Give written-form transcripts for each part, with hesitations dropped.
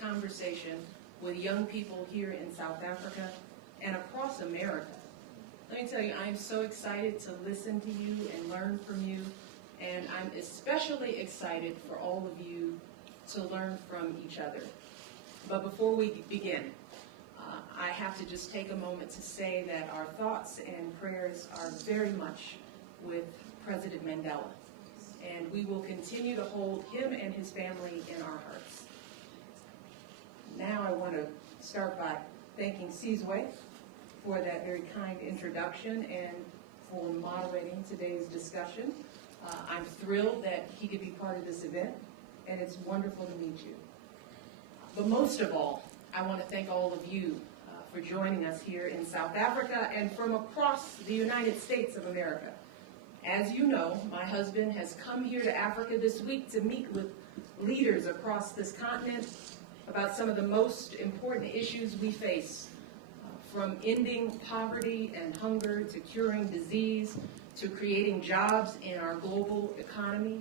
conversation with young people here in South Africa and across America. Let me tell you, I'm so excited to listen to you and learn from you, and I'm especially excited for all of you to learn from each other. But before we begin, I have to just take a moment to say that our thoughts and prayers are very much with President Mandela, and we will continue to hold him and his family in our hearts. Now I want to start by thanking Sizwe for that very kind introduction and for moderating today's discussion. I'm thrilled that he could be part of this event, and it's wonderful to meet you. But most of all, I want to thank all of you for joining us here in South Africa and from across the United States of America. As you know, my husband has come here to Africa this week to meet with leaders across this continent about some of the most important issues we face, from ending poverty and hunger to curing disease to creating jobs in our global economy.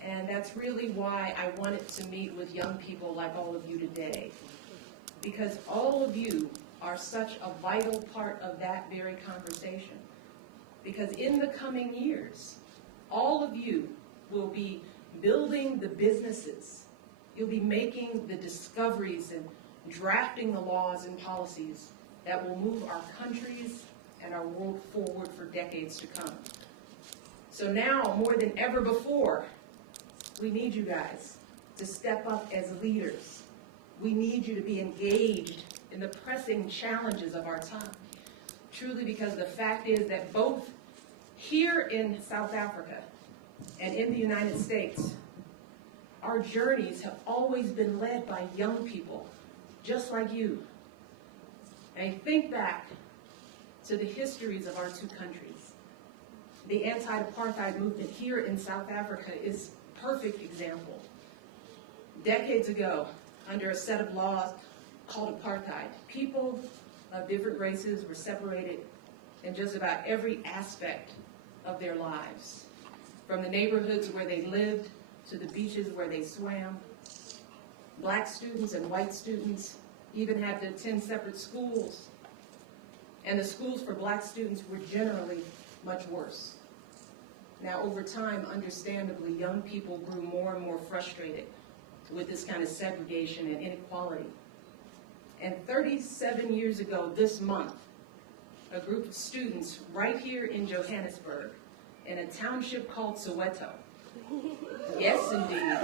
And that's really why I wanted to meet with young people like all of you today, because all of you are such a vital part of that very conversation. Because in the coming years, all of you will be building the businesses, you'll be making the discoveries and drafting the laws and policies that will move our countries and our world forward for decades to come. So now, more than ever before, we need you guys to step up as leaders. We need you to be engaged in the pressing challenges of our time. Truly, because the fact is that both here in South Africa and in the United States, our journeys have always been led by young people, just like you. And think back to the histories of our two countries. The anti-apartheid movement here in South Africa is a perfect example. Decades ago, under a set of laws called apartheid, people of different races were separated in just about every aspect of their lives, from the neighborhoods where they lived to the beaches where they swam. Black students and white students even had to attend separate schools, and the schools for black students were generally much worse. Now, over time, understandably, young people grew more and more frustrated with this kind of segregation and inequality. And 37 years ago this month, a group of students right here in Johannesburg, in a township called Soweto, yes indeed,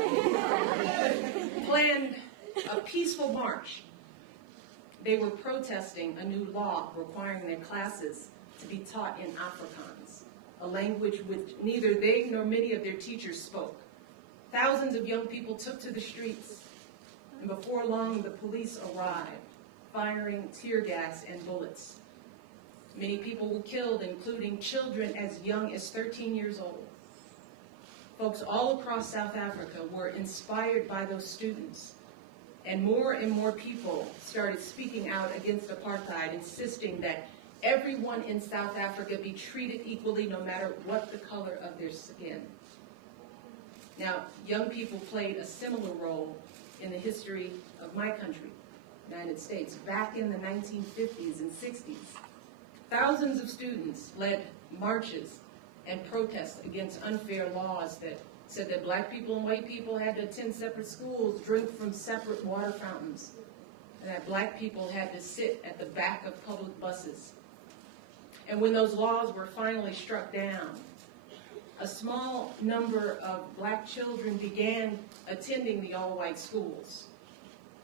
planned a peaceful march. They were protesting a new law requiring their classes to be taught in Afrikaans, a language which neither they nor many of their teachers spoke. Thousands of young people took to the streets, and before long the police arrived, firing tear gas and bullets. Many people were killed, including children as young as 13 years old. Folks all across South Africa were inspired by those students, and more people started speaking out against apartheid, insisting that everyone in South Africa be treated equally no matter what the color of their skin. Now, young people played a similar role in the history of my country, the United States, back in the 1950s and 60s. Thousands of students led marches and protests against unfair laws that said that black people and white people had to attend separate schools, drink from separate water fountains, and that black people had to sit at the back of public buses. And when those laws were finally struck down, a small number of black children began attending the all-white schools,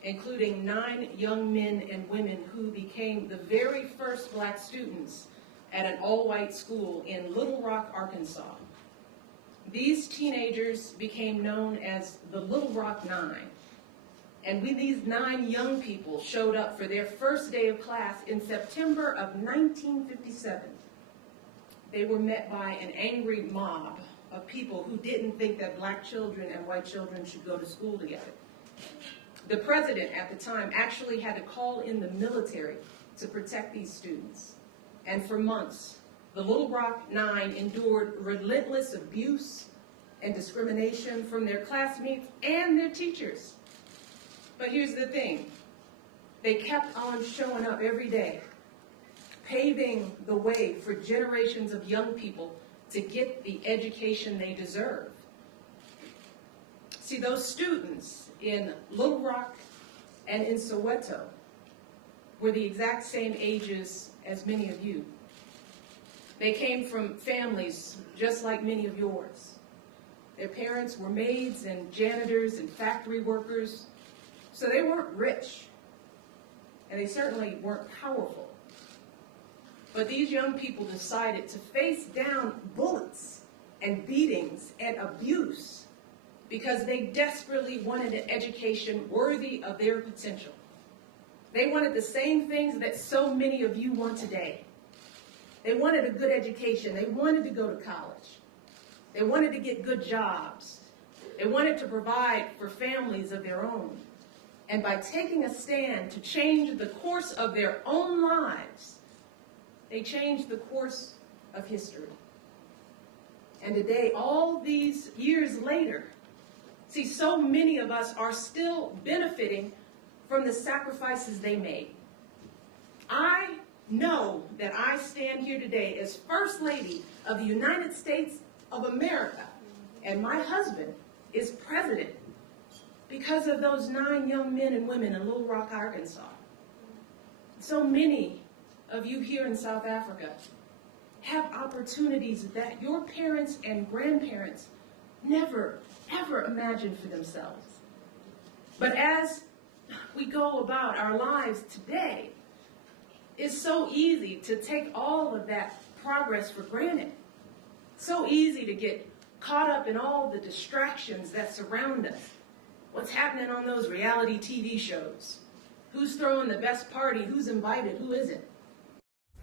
including 9 young men and women who became the very first black students at an all-white school in Little Rock, Arkansas. These teenagers became known as the Little Rock 9. And when these 9 young people showed up for their first day of class in September of 1957, they were met by an angry mob of people who didn't think that black children and white children should go to school together. The president at the time actually had to call in the military to protect these students. And for months, the Little Rock 9 endured relentless abuse and discrimination from their classmates and their teachers. But here's the thing. They kept on showing up every day, paving the way for generations of young people to get the education they deserve. See, those students in Little Rock and in Soweto were the exact same ages as many of you. They came from families just like many of yours. Their parents were maids and janitors and factory workers, so they weren't rich, and they certainly weren't powerful. But these young people decided to face down bullets and beatings and abuse because they desperately wanted an education worthy of their potential. They wanted the same things that so many of you want today. They wanted a good education. They wanted to go to college. They wanted to get good jobs. They wanted to provide for families of their own. And by taking a stand to change the course of their own lives, they changed the course of history. And today, all these years later, see, so many of us are still benefiting from the sacrifices they made. I know that I stand here today as First Lady of the United States of America, and my husband is president because of those 9 young men and women in Little Rock, Arkansas. So many of you here in South Africa have opportunities that your parents and grandparents never, ever imagined for themselves. But as we go about our lives today, it's so easy to take all of that progress for granted. So easy to get caught up in all the distractions that surround us. What's happening on those reality TV shows? Who's throwing the best party? Who's invited? Who isn't?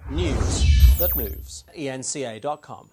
News that moves. eNCA.com.